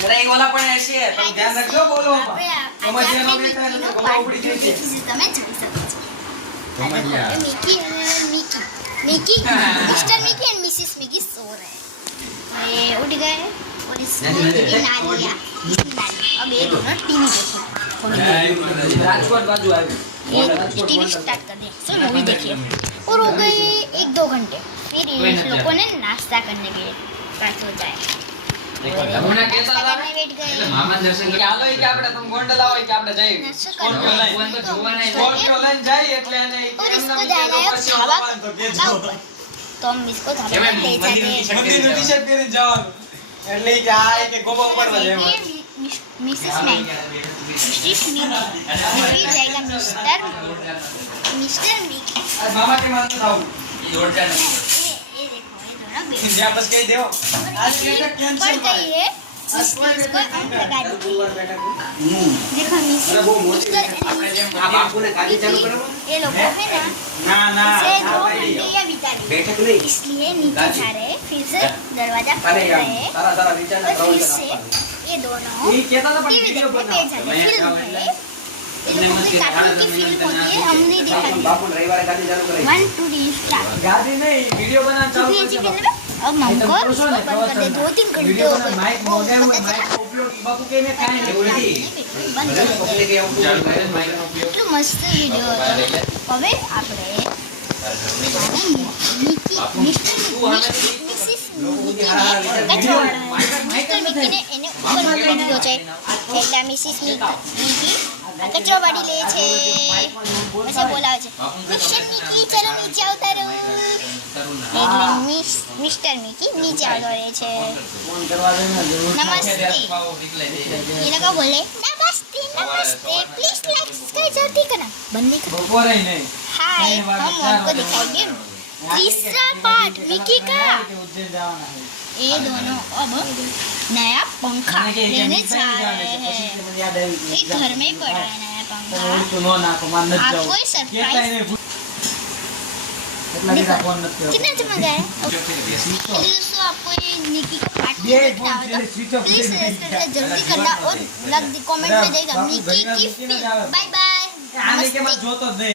जरा ये वाला पण ऐसे है तुम ध्यान रखो बोलो कॉमेडियन हो बेटा तो बोला उड़ी जाती है તમે જોઈ શકો છો comedian Mickey Mickey Mr Mickey and Mrs Mickey सो रहे हैं ये उठ गए और इसमें नालिया अब ये दोनों टीवी देखें राजकोट बाजू आई ये टीवी स्टार्ट कर दे सो मूवी देखिए और हो गए 1-2 घंटे फिर इन लोगों ने नाश्ता करने के लिए रात हो जाए તમને કેતા હતા वेट गए મામા દર્શન કરી હાલો કે આપણે તમે ગોંડલ આવો કે આપણે જઈએ ફોન તો જોવાના સ્કોર્પિયો લઈને જાય એટલે એને और इसको जाना है छावा तो हम इसको ढाबा पर ले जाते हैं મંદિરનું ટી-શર્ટ પહેરીને જવાનું એટલે કે આ કે ગોબા ઉપર ના જાય मिसेस मैन मिसेस मिकी जाएगा मिस्टर मिकी આ મામા કે માનતો થાઉં ये देखो ये दोनों बेटे જ્યાં બસ કહી દેવો आज के कैंसिल पड़ गई है इसको अंक लगा दीजिए देखो मिस्टर આ બાપુને ગાડી ચાલુ કરો ये लोग है ना ના से ના 2 घंटे या बिता दिए બેઠક નહીં इसलिए नीचे जा रहे हैं फिर से दरवाजा खोल रहे हैं તારા તારા વિચારના और फिर પ્રવચન से આપવાનું ये दोनों ये कहता था टीवी वीडियो देखने बनाओ तेज आ गए फिल्म है ये लोगों की कार्टून की फिल्म होती है हमने देखा नहीं બાપુ રવિવારે ગાડી ચાલુ કરાઈ 1 2 3 स्टार्ट ગાડી નહીં વિડિયો બનાવ ચાલુ ये કરજો चिकन अब हमको इसको बंद कर दे 2-3 घंटे વિડિયો हो બનાવ गए માઈક મોગે હોય માઈક ઉપયોગ બાપુ કેને કાઈ નહીં ઓલરેડી बंद कर दे એટલે કે ચાલુ કરે માઈક નો ઉપયોગ એટલું મસ્ત વિડિયો હતો હવે આપણે મિસિસ મિકીને એને ઉપર મૂકી દીધો છે એટલે મિસિસ મિકી કચરો પાડી લે છે પછી બોલાવે છે મિસ્ટર મિકી ચલો નીચે આવતા રહો એટલે મિસ્ટર મિકી નીચે આવતો રહે છે ફોન કરવા દે ને જરૂર નમસ્તે ये लगा बोले नमस्ते नमस्ते प्लीज लाइक सब्सक्राइब जल्दी करना बंद नहीं करना બપોરે નહીં हाय हम आपको दिखाएंगे तीसरा पार्ट मिकी का ઉજ્જૈન જવાના છે ये दोनों अब नया पंखा लेने जा रहे हैं મને યાદ આવી ये घर में ही पड़ा है नया पंखा તો નો નાખો માન ન જાવ आपको सरप्राइज એટલા બધા ફોન નથી कितना चमक है दोस्तों आपको ये निकी का पार्ट ये देखना फोन होगा स्विच ऑफ प्लीज सब्सक्राइब जल्दी करना और लग कमेंट में देगा मिकी की फिल्म बाय बाय આને કે બાદ જોતો જ નહીં